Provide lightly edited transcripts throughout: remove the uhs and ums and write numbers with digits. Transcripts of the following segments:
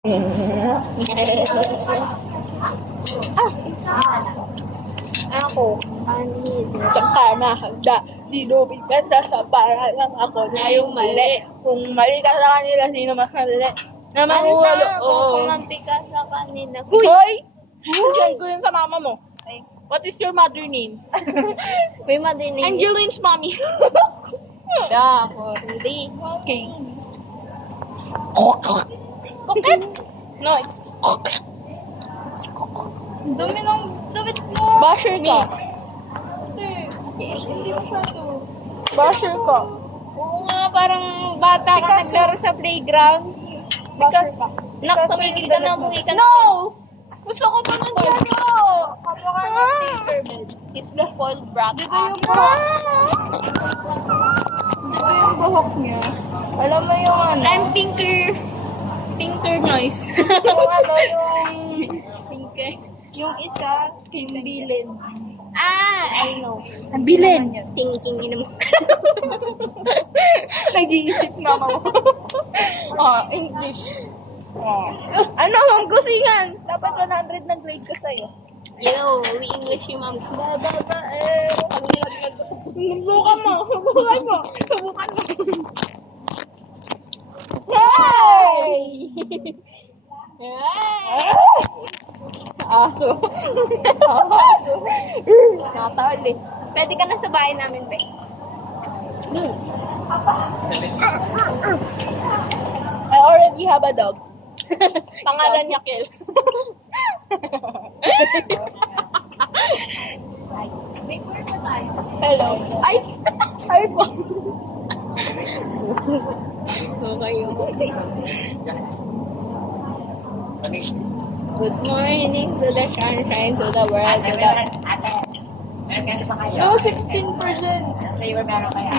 Ako, tsaka mahanda. Dinubigyan sa para lang ako na yung mali. Kung mali ka sa kanila, sino mas mali? Na mahuwalo. Oo. Kumampi ka sa kanila. Hoy! Diyan ko yun sa mama mo. What is your mother name? May mother name. Angeline's mommy. Da, hindi. Okay. Kokit? No, it's Dumi mo. basher ka. Hindi masyado. Basher ka. Oo nga, parang bata ka naglaro sa playground. Basher ka. Nak, tumigil ka na, umuwi ka na. No! Gusto ko pa ng gano. Kapwa ka ng Tinkerbell. Is the whole bracket. Di ba yung buhok niya? Alam mo yung ano? I'm Pinker noise. Yung ano, yung... Pinker. Yung isa, timbilin. I know. Timbilin. Thinking in mo. Nag-iisip mama mo. English. Ano, Ma'am Gusingan? Dapat 100 na grade ko sa'yo. Yo, we English yung ma'am. Pag nilaglag ko. Subukan mo. Subukan mo. Hey! Aso. Nakataon eh. Pwede ka na sa bahay namin, Be. I already have a dog. Pangalan niya Kel. Big word na tayo. Hello. Ay! Ay po. Okay. Good morning to the sunshine, to the world, to the... Meron kayo pa kayo? No, 16%. Flavor meron kaya?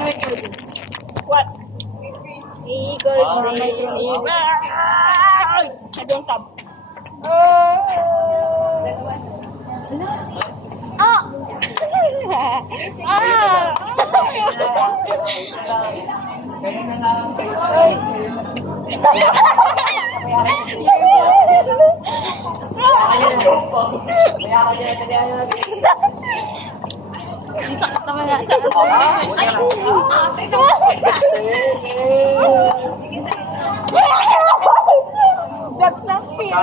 What? Eagle day. I don't have. Sakit naman na. That's not fair.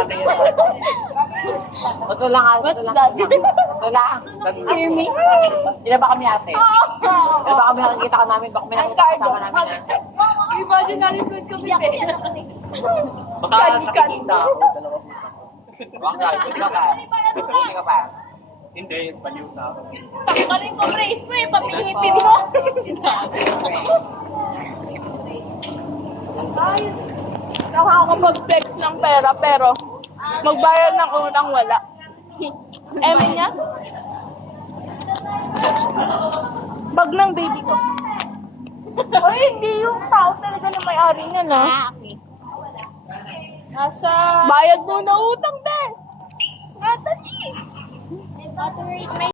Ito lang. What's that? Ito lang. Hear me? Ilan ba kami ate? Ilan ba kami nakikita ka namin? Baka may nakita kasama namin na. Imaginary friend kami. Baka sa kita ako. Baka, buti ka pa. Buti ka pa. Hindi, baliw na ako. Pakaling ko praise mo eh. Papilipin mo. Nakakapag-flex ng pera pero magbayad ng utang wala. Eme niya? Bag ng baby ko. Oy, hindi yung tao talaga na may-ari niya na. Okay. Nasa... Bayad mo na utang, be! Natali! May